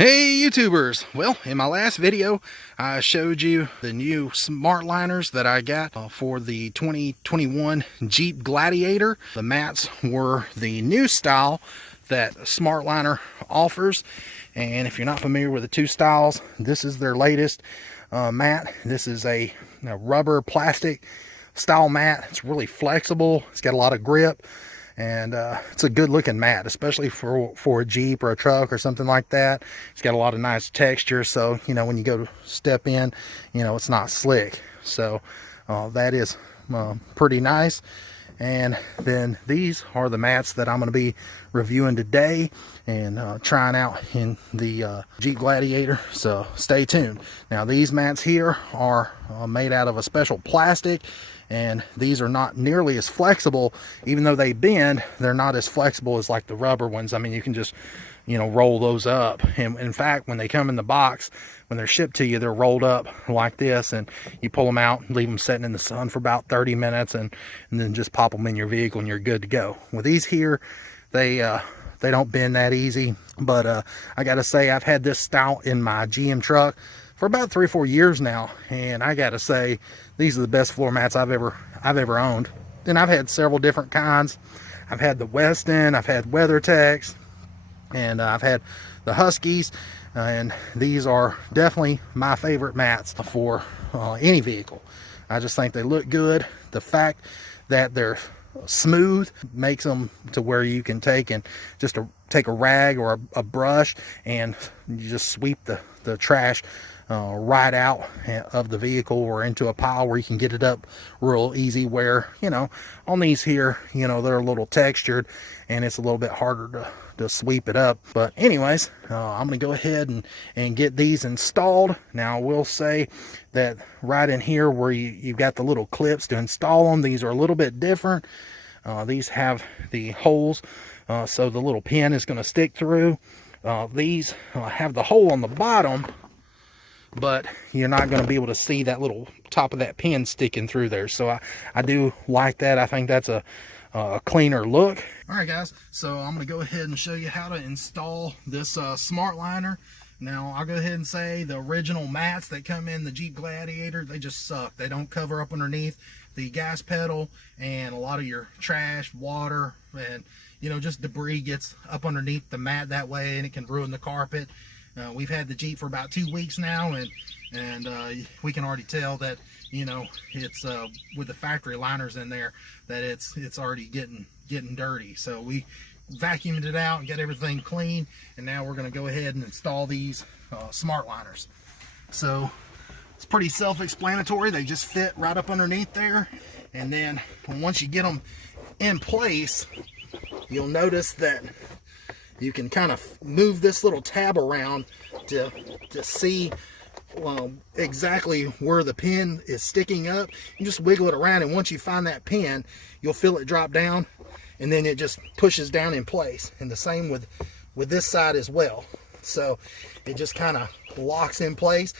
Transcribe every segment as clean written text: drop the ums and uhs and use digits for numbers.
Hey YouTubers! Well, in my last video I showed you the new SMARTLINERs that I got for the 2021 Jeep Gladiator. The mats were the new style that SMARTLINER offers, and if you're not familiar with the two styles, this is their latest mat. This is a rubber plastic style mat. It's really flexible, it's got a lot of grip, and it's a good looking mat, especially for a Jeep or a truck or something like that. It's got a lot of nice texture, so you know when you go to step in, you know it's not slick. So that is pretty nice. And then these are the mats that I'm going to be reviewing today and trying out in the Jeep Gladiator, so stay tuned. Now these mats here are made out of a special plastic, and these are not nearly as flexible. Even though they bend, they're not as flexible as like the rubber ones. I mean, you can just, you know, roll those up. And in fact, when they come in the box, when they're shipped to you, they're rolled up like this, and you pull them out, leave them sitting in the sun for about 30 minutes, and then just pop them in your vehicle and you're good to go. With these here, they don't bend that easy. But I gotta say, I've had this style in my GM truck for about 3 or 4 years now, and I gotta say these are the best floor mats I've ever owned. And I've had several different kinds. I've had the Weston, I've had WeatherTechs, and I've had the Huskies, and these are definitely my favorite mats for any vehicle. I just think they look good. The fact that they're smooth makes them to where you can take a rag or a brush and you just sweep the trash right out of the vehicle or into a pile where you can get it up real easy. Where, you know, on these here, you know, they're a little textured and it's a little bit harder to sweep it up. But anyways, I'm gonna go ahead and get these installed. Now I will say that right in here where you've got the little clips to install them, these are a little bit different. These have the holes, so the little pin is going to stick through. These have the hole on the bottom, but you're not going to be able to see that little top of that pin sticking through there. So I do like that. I think that's a cleaner look. All right guys, so I'm going to go ahead and show you how to install this SMARTLINER. Now I'll go ahead and say the original mats that come in the Jeep Gladiator, they just suck. They don't cover up underneath the gas pedal, and a lot of your trash, water, and you know, just debris gets up underneath the mat that way, and it can ruin the carpet. We've had the Jeep for about 2 weeks now, and we can already tell that, you know, it's with the factory liners in there, that it's already getting dirty. So we vacuumed it out and got everything clean, and now we're going to go ahead and install these SMARTLINERs. So it's pretty self-explanatory. They just fit right up underneath there, and then once you get them in place, you'll notice that you can kind of move this little tab around to see exactly where the pin is sticking up. You just wiggle it around, and once you find that pin, you'll feel it drop down, and then it just pushes down in place. And the same with this side as well. So it just kind of locks in place.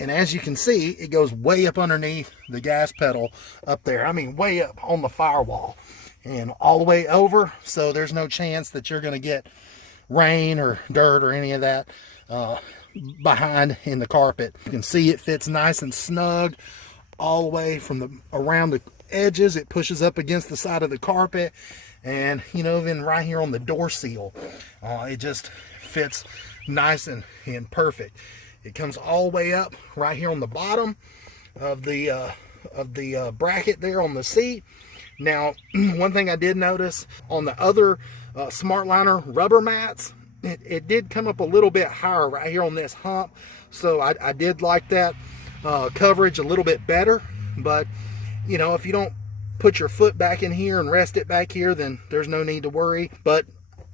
And as you can see, it goes way up underneath the gas pedal up there. I mean, way up on the firewall and all the way over. So there's no chance that you're going to get rain or dirt or any of that behind in the carpet. You can see it fits nice and snug all the way from around the edges. It pushes up against the side of the carpet, and you know, even right here on the door seal, it just fits nice and perfect. It comes all the way up right here on the bottom of the bracket there on the seat. Now, one thing I did notice on the other SMARTLINER rubber mats, it did come up a little bit higher right here on this hump. So I did like that coverage a little bit better. But, you know, if you don't put your foot back in here and rest it back here, then there's no need to worry. But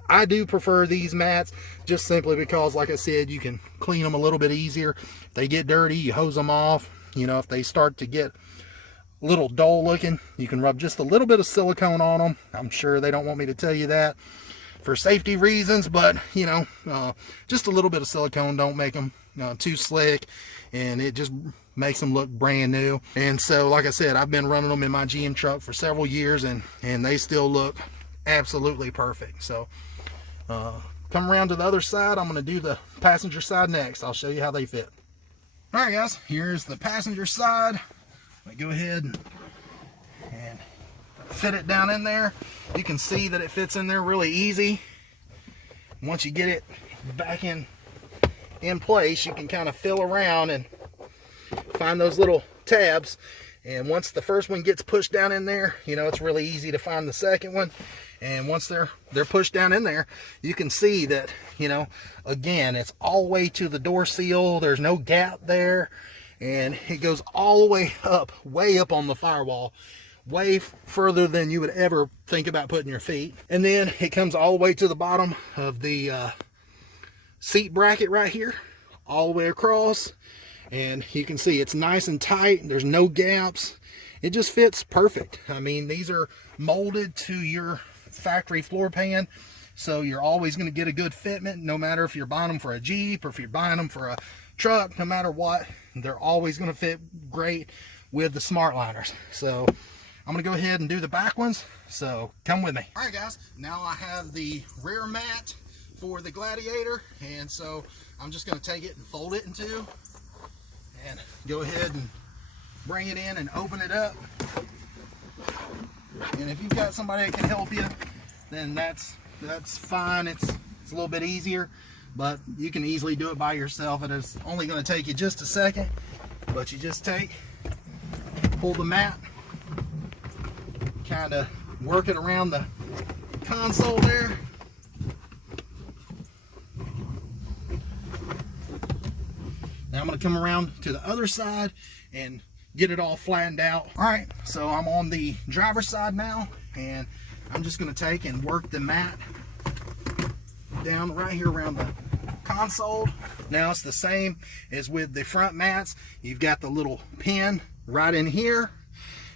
I do prefer these mats just simply because, like I said, you can clean them a little bit easier. If they get dirty, you hose them off. You know, if they start to get a little dull looking, you can rub just a little bit of silicone on them. I'm sure they don't want me to tell you that for safety reasons, but you know, just a little bit of silicone don't make them too slick, and it just makes them look brand new. And so, like I said, I've been running them in my GM truck for several years, and they still look absolutely perfect. So come around to the other side. I'm going to do the passenger side next. I'll show you how they fit. All right, guys, here's the passenger side. I go ahead and fit it down in there. You can see that it fits in there really easy. Once you get it back in place, you can kind of feel around and find those little tabs. And once the first one gets pushed down in there, you know, it's really easy to find the second one. And once they're pushed down in there, you can see that, you know, again, it's all the way to the door seal. There's no gap there. And it goes all the way up on the firewall, way further than you would ever think about putting your feet. And then it comes all the way to the bottom of the seat bracket right here, all the way across. And you can see it's nice and tight. There's no gaps. It just fits perfect. I mean, these are molded to your factory floor pan, so you're always going to get a good fitment, no matter if you're buying them for a Jeep or if you're buying them for a truck. No matter what, they're always going to fit great with the SMARTLINERs. So I'm going to go ahead and do the back ones, so come with me. All right, guys, now I have the rear mat for the Gladiator, and so I'm just going to take it and fold it in two and go ahead and bring it in and open it up. And if you've got somebody that can help you, then that's fine. It's a little bit easier, but you can easily do it by yourself. It is only going to take you just a second, but you just pull the mat, kind of work it around the console there. Now I'm going to come around to the other side and get it all flattened out. All right, so I'm on the driver's side now, and I'm just going to take and work the mat down right here around the console. Now it's the same as with the front mats. You've got the little pin right in here.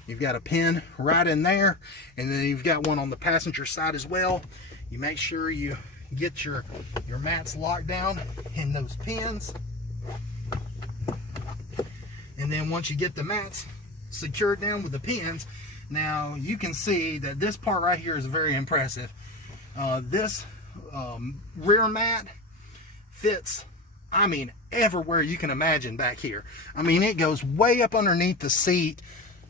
You've got a pin right in there, and then you've got one on the passenger side as well. You make sure you get your mats locked down in those pins. And then once you get the mats secured down with the pins, now you can see that this part right here is very impressive. This rear mat fits, I mean, everywhere you can imagine back here. I mean, it goes way up underneath the seat.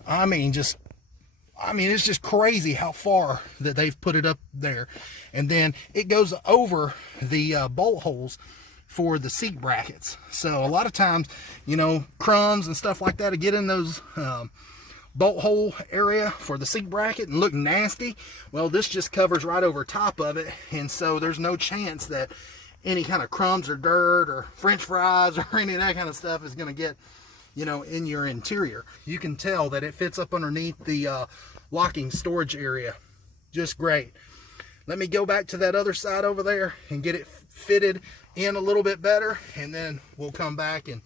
I mean, it's just crazy how far that they've put it up there. And then it goes over the bolt holes for the seat brackets. So a lot of times, you know, crumbs and stuff like that to get in those bolt hole area for the seat bracket and look nasty. Well, this just covers right over top of it, and so there's no chance that any kind of crumbs or dirt or french fries or any of that kind of stuff is going to get, you know, in your interior. You can tell that it fits up underneath the locking storage area just great. Let me go back to that other side over there and get it fitted in a little bit better, and then we'll come back and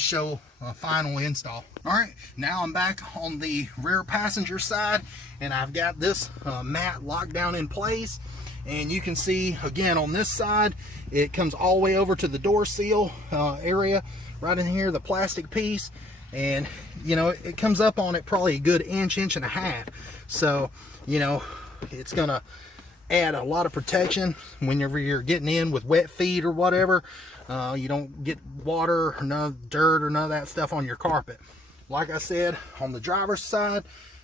show a final install. All right, now I'm back on the rear passenger side, and I've got this mat locked down in place. And you can see again on this side, it comes all the way over to the door seal area right in here, the plastic piece. And you know, it comes up on it probably a good inch and a half. So you know, it's gonna add a lot of protection whenever you're getting in with wet feet or whatever. You don't get water or no dirt or none of that stuff on your carpet. Like I said, on the driver's side,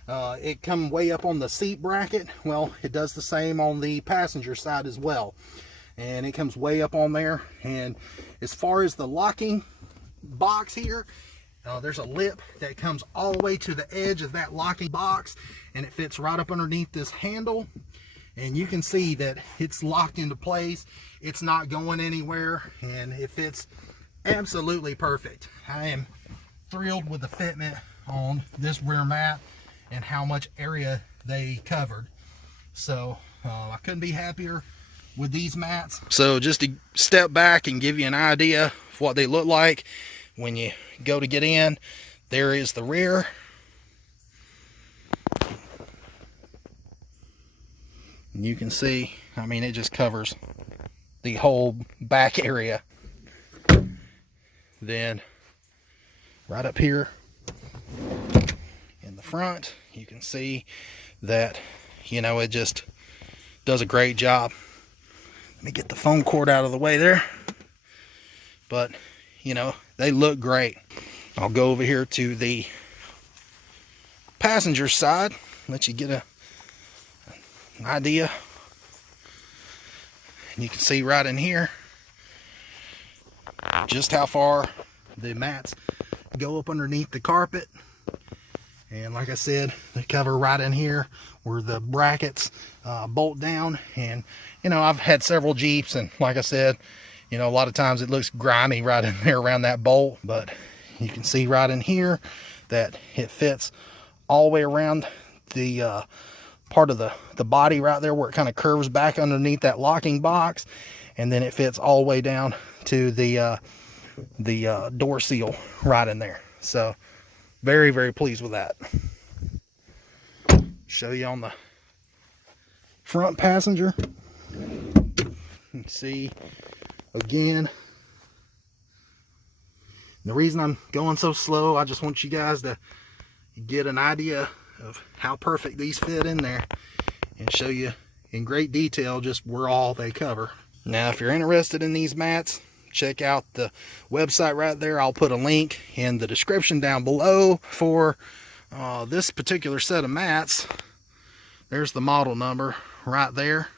it comes way up on the seat bracket. Well, it does the same on the passenger side as well, and it comes way up on there. And as far as the locking box here, there's a lip that comes all the way to the edge of that locking box, and it fits right up underneath this handle. And you can see that it's locked into place. It's not going anywhere, and it fits absolutely perfect. I am thrilled with the fitment on this rear mat and how much area they covered. So I couldn't be happier with these mats. So just to step back and give you an idea of what they look like when you go to get in, there is the rear. You can see, I mean, it just covers the whole back area. Then right up here in the front, you can see that, you know, it just does a great job. Let me get the phone cord out of the way there. But, you know, they look great. I'll go over here to the passenger side, let you get an idea. And you can see right in here just how far the mats go up underneath the carpet. And like I said, they cover right in here where the brackets bolt down. And you know, I've had several Jeeps, and like I said, you know, a lot of times it looks grimy right in there around that bolt, but you can see right in here that it fits all the way around the part of the body right there where it kind of curves back underneath that locking box, and then it fits all the way down to the door seal right in there. So very, very pleased with that. Show you on the front passenger. You can see again, the reason I'm going so slow, I just want you guys to get an idea of how perfect these fit in there and show you in great detail just where all they cover. Now, if you're interested in these mats, check out the website right there. I'll put a link in the description down below for this particular set of mats. There's the model number right there.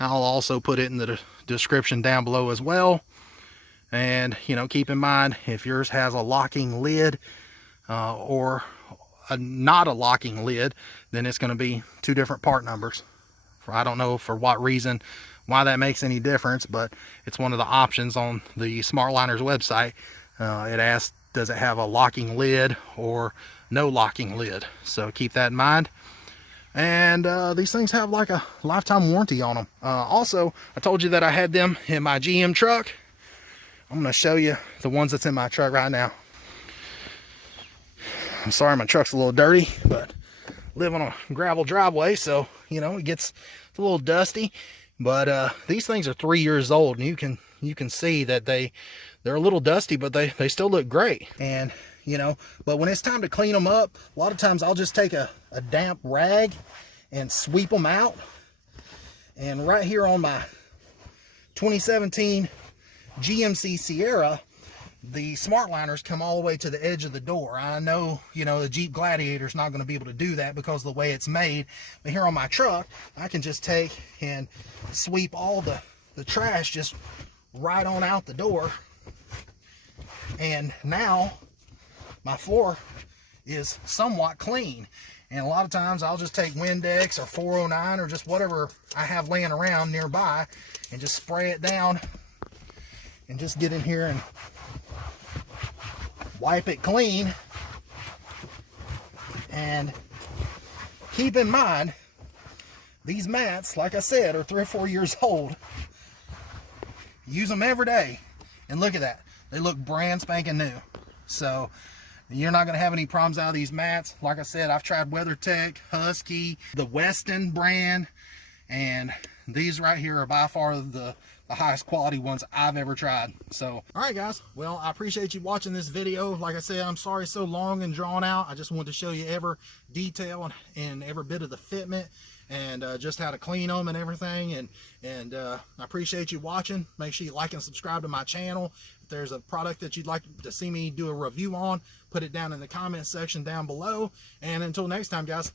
I'll also put it in the description down below as well. And you know, keep in mind, if yours has a locking lid or not a locking lid, then it's going to be two different part numbers. I don't know for what reason, why that makes any difference, but it's one of the options on the SMARTLINER's website. It asks, does it have a locking lid or no locking lid? So keep that in mind. And these things have like a lifetime warranty on them. Also, I told you that I had them in my GM truck. I'm going to show you the ones that's in my truck right now. I'm sorry my truck's a little dirty, but I live on a gravel driveway, so you know it's a little dusty. But these things are 3 years old, and you can see that they're a little dusty, but they still look great. And you know, but when it's time to clean them up, a lot of times I'll just take a damp rag and sweep them out. And right here on my 2017 GMC Sierra, the SMARTLINERs come all the way to the edge of the door. I know, you know, the Jeep Gladiator's not going to be able to do that because of the way it's made. But here on my truck, I can just take and sweep all the trash just right on out the door. And now my floor is somewhat clean. And a lot of times I'll just take Windex or 409 or just whatever I have laying around nearby and just spray it down and just get in here and wipe it clean. And keep in mind, these mats, like I said, are 3 or 4 years old. Use them every day, and look at that, they look brand spanking new. So you're not going to have any problems out of these mats. Like I said, I've tried WeatherTech, Husky, the Weston brand, and these right here are by far the highest quality ones I've ever tried. So, all right, guys. Well, I appreciate you watching this video. Like I said, I'm sorry it's so long and drawn out. I just wanted to show you every detail and every bit of the fitment and just how to clean them and everything. And I appreciate you watching. Make sure you like and subscribe to my channel. If there's a product that you'd like to see me do a review on, put it down in the comment section down below. And until next time, guys,